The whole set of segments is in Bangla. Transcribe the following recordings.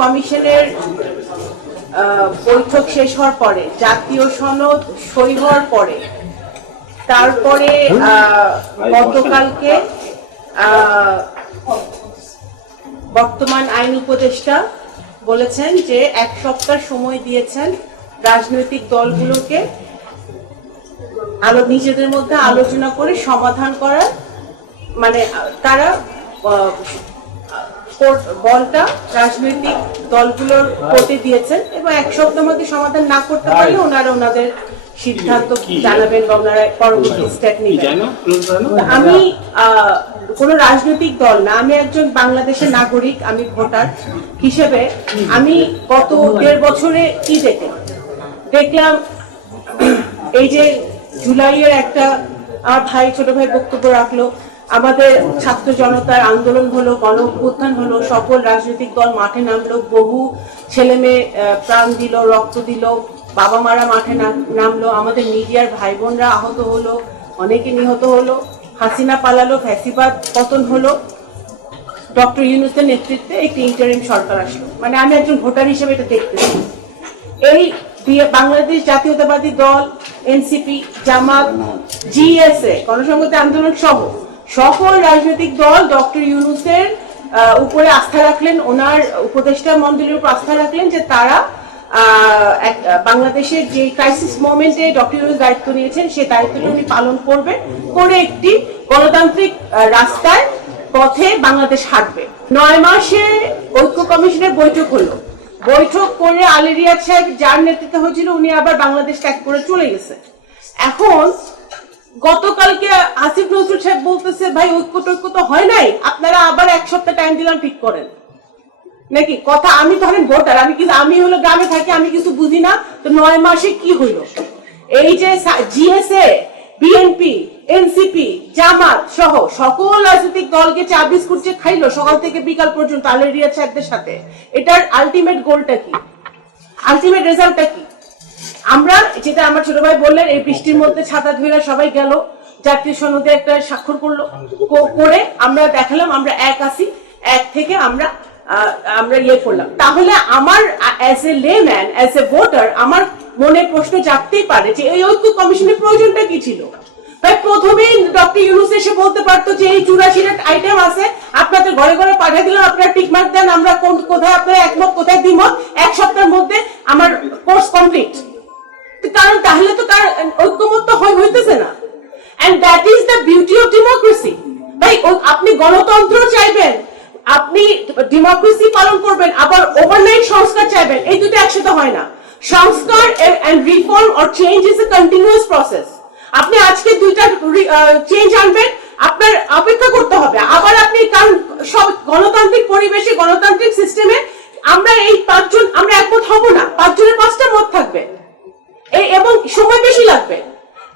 কমিশনের বৈঠক শেষ হওয়ার পরে, জাতীয় সনদ সই হওয়ার পরে, তারপরে গতকালকে বর্তমান আইন উপদেষ্টা বলেছেন যে এক সপ্তাহ সময় দিয়েছেন রাজনৈতিক দলগুলোকে আলো, নিজেদের মধ্যে আলোচনা করে সমাধান করার মানে তারা বলটা রাজনৈতিক দলগুলোর কোর্টে দিয়েছেন এবং এক মধ্যে সমাধান না করতে পারলে ওনারা ওনাদের সিদ্ধান্ত জানাবেন বা ওনারা পরবর্তী স্টেপ নেবেন। আমি কোনো রাজনৈতিক দল না আমি একজন বাংলাদেশের নাগরিক আমি ভোটার হিসেবে আমি গত দেড় বছরে কি দেখলাম? দেখলাম এই যে জুলাইয়ের একটা ভাই ছোট ভাই বক্তব্য রাখল আমাদের ছাত্র জনতার আন্দোলন হলো গণ অভ্যুত্থান হলো সকল রাজনৈতিক দল মাঠে নামলো বহু ছেলে মেয়ে প্রাণ দিল রক্ত দিল বাবা মারা মাঠে নাম- নামলো আমাদের মিডিয়ার ভাই বোনরা আহত হলো অনেকে নিহত হলো হাসিনা পালালো ফ্যাসিবাদ পতন হলো। ডক্টর ইউনুসের নেতৃত্বে একটি ইন্টারিম সরকার আসলো। মানে আমি একজন ভোটার হিসেবে এটা দেখতেছি। এই বাংলাদেশ জাতীয়তাবাদী দল এনসিপি জামাত জিএসএ গণসংহতি আন্দোলন সহ সকল রাজনৈতিক দল ডক্টর ইউনুসের উপরে আস্থা রাখলেন, ওনার উপদেষ্টা মন্ডলীর উপর আস্থা রাখলেন যে তারা বাংলাদেশের যে ক্রাইসিস মোমেন্টে ডক্টর ইউনুস দায়িত্ব নিয়েছেন, সেই দায়িত্বটি উনি পালন করবেন। করে একটি গণতান্ত্রিক রাস্তায় পথে বাংলাদেশ হাঁটবে। নয় মাসে ঐক্য কমিশনের বৈঠক হলো। বৈঠক করে আলিরিয়াদ সাহেব যার নেতৃত্বে হয়েছিল, উনি আবার বাংলাদেশ ত্যাগ করে চলে গেছে এখন গতকালকে আসিফ নজরুল সাহেব বলতেছে, ভাই ঐক্য টৈক্য তো হয় নাই। আপনারা আবার এক সপ্তাহ টাইম দিলাম, ঠিক করেন। নাকি? কথা আমি ধরেন ভোটার, আমি কিন্তু, আমি হলো গ্রামে থাকি, আমি কিছু বুঝি না, তো নয় মাসে কি হইল? এই যে জিএসএ, বিএনপি, এনসিপি, জামাত সহ সকল রাজনৈতিক দলকে চা বিস্কুট যে খাইলো সকাল থেকে বিকাল পর্যন্ত, আলেরিয়া সাহেবদের সাথে, এটার আলটিমেট গোলটা কি? আলটিমেট রেজাল্টটা কি? আমরা যেটা আমার ছোট ভাই বললেন এই বৃষ্টির মধ্যে ছাতা ধরে সবাই গেল। জাতীয় সনদে একটা স্বাক্ষর করল করে আমরা দেখালাম আমরা এক আসি এক থেকে আমরা আমরা ইয়ে করলাম। তাহলে আমার as a layman as a voter আমার মনে প্রশ্ন জাগতেই পারে যে এই ঐক্য কমিশনের প্রয়োজনটা কি ছিল? তাই প্রথমেই ডক্টর ইউনুস এসে বলতে পারতো যে এই চুরাশিটা আইটেম আছে আপনাদের ঘরে ঘরে পাঠিয়ে দিলাম আপনারা টিকমার্ক দেন আমরা কোন- কোথায় আপনারা একমত কোথায় দ্বিমত? এক সপ্তাহের মধ্যে আমার কোর্স কমপ্লিট তাহলে তো তার ঐক্যমত্য হয়, হইতেছে না। And that is the beauty of democracy ভাই আপনি গণতন্ত্র চাইবেন, আপনি ডেমোক্রেসি পালন করবেন, আবার ওভারনাইট সংস্কার চাইবেন, এই দুটো একসাথে হয় না। সংস্কার and reform or change is a continuous process আপনি আজকে দুইটা চেঞ্জ আনবেন, আপনার অপেক্ষা করতে হবে। আবার আপনি কারণ সব গণতান্ত্রিক পরিবেশে, গণতান্ত্রিক সিস্টেমে আমরা এই পাঁচজন, আমরা একমত হব না। পাঁচজনের পাঁচটা মত থাকবে। এবং সময় বেশি লাগবে।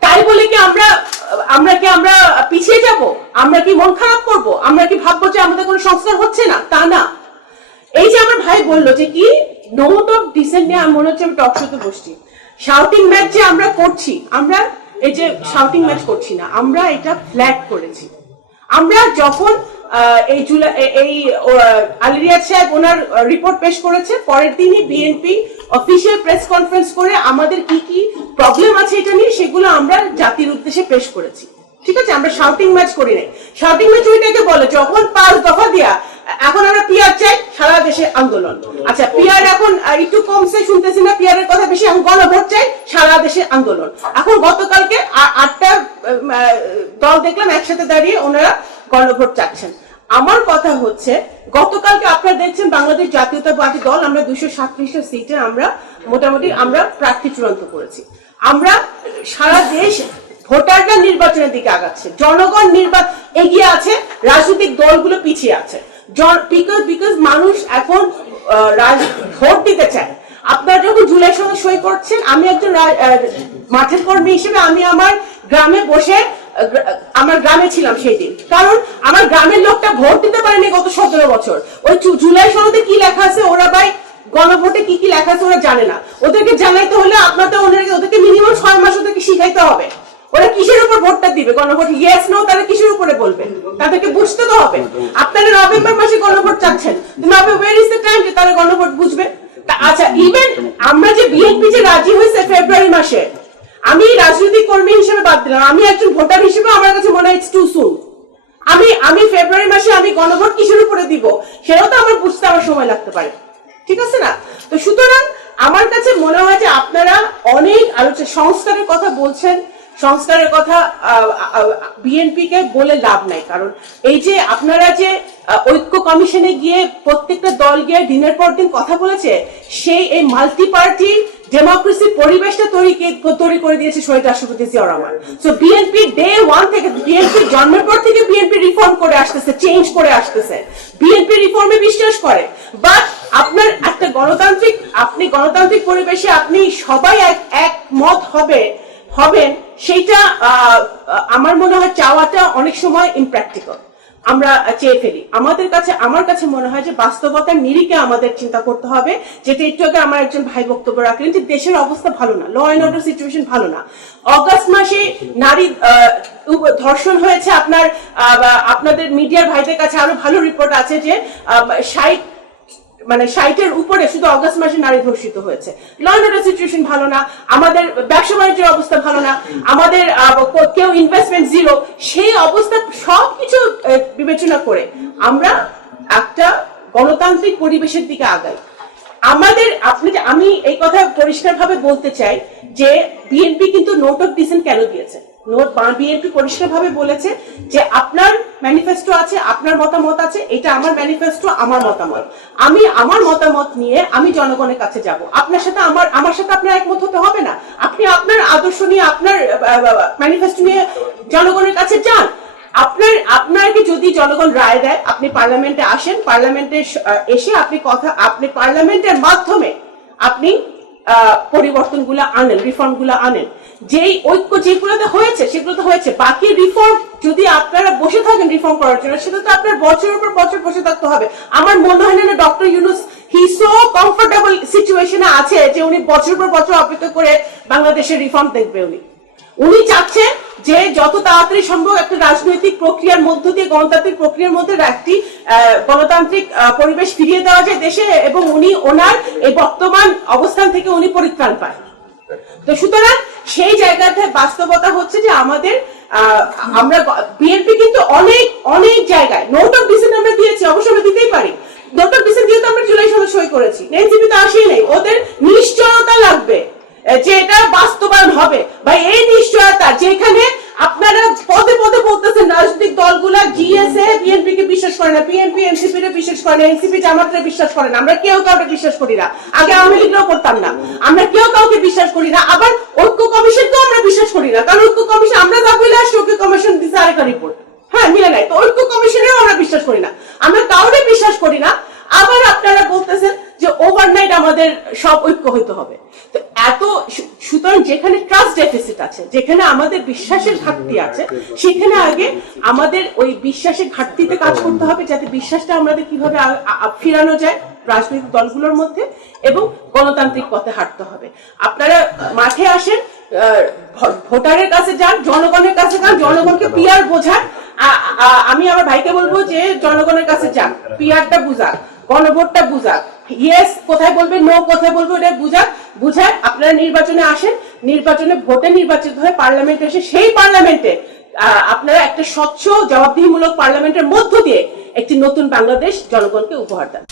তাই বলে কি আমরা আমরা কি আমরা পিছিয়ে যাব? আমরা কি মন খারাপ করব? আমরা কি ভাববো যে আমাদের কোনো সংস্কার হচ্ছে না? তা না। এই যে আমার ভাই বলল যে কি নোট অফ ডিসেন্ট নিয়ে মনে হচ্ছে আমি টক শোতে বসছি। শাউটিং ম্যাচ যে আমরা করছি, আমরা এই যে শাউটিং ম্যাচ করছি না, আমরা এটা ফ্ল্যাগ করেছি। আমরা যখন এই জুলাই এ- এই আলিরিয়াদ সাহেব ওনার রিপোর্ট পেশ করেছে। পরের দিনই বিএনপি অফিসিয়াল প্রেস কনফারেন্স করে আমাদের কি কি প্রবলেম আছে এটা নিয়ে সেগুলো আমরা জাতির উদ্দেশ্যে পেশ করেছি। ঠিক আছে? আমরা শাউটিং ম্যাচ করি নাই। শাউটিং ম্যাচ ওইটাকে বলে, যখন পাঁচ দফা দিয়া, এখন আমরা পিয়ার চাই সারা দেশে আন্দোলন। আচ্ছা পিয়ার এখন একটু কমছে, শুনতেছি না পিয়ারের কথা বেশি, এখন গণভোট চাই সারা দেশে আন্দোলন। এখন গতকালকে আটটা দল দেখলাম একসাথে দাঁড়িয়ে ওনারা গণভোট চাচ্ছেন। আমার কথা হচ্ছে, গতকালকে আপনারা দেখছেন বাংলাদেশ জাতীয়তাবাদী দল, আমরা দুইশো সাতত্রিশটা সিটে আমরা মোটামুটি আমরা প্রার্থী চূড়ান্ত করেছি। আমরা সারা দেশ ভোটাররা নির্বাচনের দিকে আগাচ্ছে, জনগণ নির্বাচন এগিয়ে আছে, রাজনৈতিক দলগুলো পিছিয়ে আছে। বিকজ মানুষ এখন ভোট দিতে চায়। আপনারা যখন জুলাই সনদ সই করছেন, আমি একজন মাঠের কর্মী হিসেবে আমি আমার গ্রামে বসে আমার গ্রামে ছিলাম সেই দিন কারণ আমার গ্রামের লোকটা ভোট দিতে পারেনি গত সতেরো বছর। ওই জুলাই সনদে কি লেখা আছে ওরা ভাই? গণভোটে কি কি লেখা আছে ওরা জানে না। ওদেরকে জানাইতে হলে আপনাদের ওদেরকে ওদেরকে মিনিমাম ছয় মাস ওদেরকে শিখাইতে হবে। ওরা কিসের উপর ভোটটা দিবে? গণভোট ইয়েস নো তারা কিসের উপরে বলবে? তাদেরকে বুঝতে তো হবে। আপনারা নভেম্বর মাসে গণভোট চাচ্ছেন। নভেম্বর ইজ দ্য টাইম যে তারা গণভোট বুঝবে? আচ্ছা ইভেন আমরা যে বিএনপি যে রাজি হয়েছে ফেব্রুয়ারি মাসে, আমি রাজনৈতিক কর্মী বাদ দিলাম। আমি একজন ভোটার হিসেবে আমার কাছে মনে হয় টু সুন আমি আমি ফেব্রুয়ারি মাসে আমি গণভোট কিসের উপরে দিব, সেটাও তো আমার বুঝতে আমার সময় লাগতে পারে। ঠিক আছে না? তো সুতরাং আমার কাছে মনে হয় যে আপনারা অনেক আলোচনা সংস্কারের কথা বলছেন, সংস্কারের কথা বিএনপি কে বলে লাভ নাই। কারণ এই যে আপনারা যে ঐক্য কমিশনে গিয়ে প্রত্যেকটা দল গিয়ে দিনের পর দিন কথা বলেছে, সেই এই মাল্টি পার্টি ডেমোক্রেসি পরিবেশটা তৈরি তৈরি করে দিয়েছে শহীদ রাষ্ট্রপতি Zia Rahman. So BNP day one থেকে বিএনপি জন্মের পর থেকে বিএনপি রিফর্ম করে আসতেছে চেঞ্জ করে আসতেছে। বিএনপি রিফর্মে বিশ্বাস করে। বাট আপনার একটা গণতান্ত্রিক, আপনি গণতান্ত্রিক পরিবেশে আপনি সবাই এক, একমত হবে, হবেন, সেইটা আমার মনে হয় চাওয়াটা অনেক সময় ইমপ্র্যাকটিক্যাল আমরা চেয়ে ফেলি। আমাদের কাছে, আমার কাছে মনে হয় যে বাস্তবতার নিরিখে আমাদের চিন্তা করতে হবে। যেটা একটু আগে আমার একজন ভাই বক্তব্য রাখলেন যে দেশের অবস্থা ভালো না ল অ্যান্ড অর্ডার সিচুয়েশন ভালো না। অগাস্ট মাসে নারী ধর্ষণ হয়েছে আপনার আপনাদের মিডিয়ার ভাইদের কাছে আরও ভালো রিপোর্ট আছে যে ষাট মানে ষাটের উপরে শুধু অগস্ট মাসে নারী ধর্ষিত হয়েছে। ল অর্ডার সিচুয়েশন ভালো না আমাদের ব্যবসা বাণিজ্যের অবস্থা ভালো না আমাদের কেউ ইনভেস্টমেন্ট জিরো সেই অবস্থা সবকিছু আহ, বিবেচনা করে আমরা একটা গণতান্ত্রিক পরিবেশের দিকে আগাই। আমাদের আপনি আমি এই কথা পরিষ্কার ভাবে বলতে চাই যে বিএনপি কিন্তু নোট অফ ডিসেন্ট কেন দিয়েছে? বিএনপি পরিষ্কার ভাবে বলেছে যে আপনার ম্যানিফেস্টো আছে, আপনার মতামত আছে, এটা আমার ম্যানিফেস্টো আমার মতামত। আমি আমার মতামত নিয়ে আমি জনগণের কাছে যাব। আপনার সাথে আমার আমার সাথে আপনার একমত হতে হবে না। আপনি আপনার আদর্শ নিয়ে, আপনার ম্যানিফেস্টো নিয়ে জনগণের কাছে যান। আপনার, আপনাকে যদি জনগণ রায় দেয়, আপনি পার্লামেন্টে আসেন, পার্লামেন্টে এসে আপনি কথা, আপনি পার্লামেন্টের মাধ্যমে আপনি পরিবর্তনগুলো আনেন রিফর্মগুলো আনেন। যেই ঐক্য যেগুলোতে হয়েছে সেগুলোতে হয়েছে। বাকি রিফর্ম যদি আপনারা বসে থাকেন রিফর্ম করার জন্য, সেটা তো আপনার বছরের পর বছর বসে থাকতে হবে। আমার মনে হয় না doctor Yunus he so comfortable সিচুয়েশনে আছে যে উনি বছর পর বছর অপেক্ষা করে বাংলাদেশের রিফর্ম দেখবে উনি। উনি যে যত তাড়াতাড়ি সম্ভব একটা রাজনৈতিক প্রক্রিয়ার মধ্য দিয়ে, গণতান্ত্রিক প্রক্রিয়ার মধ্যে একটি গণতান্ত্রিক পরিবেশ ফিরিয়ে দেওয়া যায় দেশে এবং উনি ওনার এই বর্তমান অবস্থান থেকে উনি পরিত্রাণ পায়। তো সুতরাং সেই জায়গাতে বাস্তবতা হচ্ছে যে আমাদের আমরা বিএনপি কিন্তু অনেক অনেক জায়গায় নোট অফ ডিসেন্ট আমরা দিয়েছি, অবশ্য আমরা দিতেই পারি। নোট অফ ডিসেন্ট দিয়ে তো আমরা জুলাই সদস্য সই করেছি এনসিপি তো আসেই নেই, ওদের নিশ্চয়তা লাগবে, যে এটা বাস্তবায়ন হবে। বা এই নিশ্চয়তা যেখানে আপনারা পদে পদে বলতেছেন রাজনৈতিক দলগুলা জিএসএ বিএনপি কে বিশ্বাস করে না। বিএনপি এনসিপি রে বিশ্বাস করে না, এনসিপি জামাতরে বিশ্বাস করে না। আমরা কেউ কাউকে বিশ্বাস করি না। আগে আওয়ামী লীগরাও করতাম না। আমরা কেউ কাউকে বিশ্বাস করি না। আবার ঐক্য কমিশনকেও আমরা বিশ্বাস করি না। কারণ ঐক্য কমিশন, আমরা যা বলে আসছি, ঐক্য কমিশন দিছে আরেকটা রিপোর্ট হ্যাঁ মিলে নাই। তো ঐক্য কমিশনেও আমরা বিশ্বাস করি না। আমরা কাউরে বিশ্বাস করি না। আবার আপনারা বলতেছেন যে ওভারনাইট আমাদের সব ঐক্য হইতে হবে। তো সুতরাং যেখানে ট্রাস্ট ডেফিসিট আছে, যেখানে আমাদের বিশ্বাসের ঘাটতি আছে, সেখানে আগে আমাদের ওই বিশ্বাসের ঘাটতিতে কাজ করতে হবে যাতে বিশ্বাসটা আমাদের কীভাবে ফিরানো যায় রাজনৈতিক দলগুলোর মধ্যে এবং গণতান্ত্রিক পথে হাঁটতে হবে। আপনারা মাঠে আসেন ভোটারের কাছে যান, জনগণের কাছে যান, জনগণকে পিয়ার বোঝান। আমি আমার ভাইকে বলব যে জনগণের কাছে যান পিয়ারটা বুঝাক গণভোটটা বুঝাক ইয়েস কোথায় বলবে নো কোথায় বলবে ওটা বুঝাক বুঝাক আপনারা নির্বাচনে আসেন, নির্বাচনে ভোটে নির্বাচিত হয়ে পার্লামেন্টে এসে সেই পার্লামেন্টে আপনারা একটা স্বচ্ছ, জবাবদিহিমূলক পার্লামেন্টের মধ্য দিয়ে একটি নতুন বাংলাদেশ জনগণকে উপহার দেন।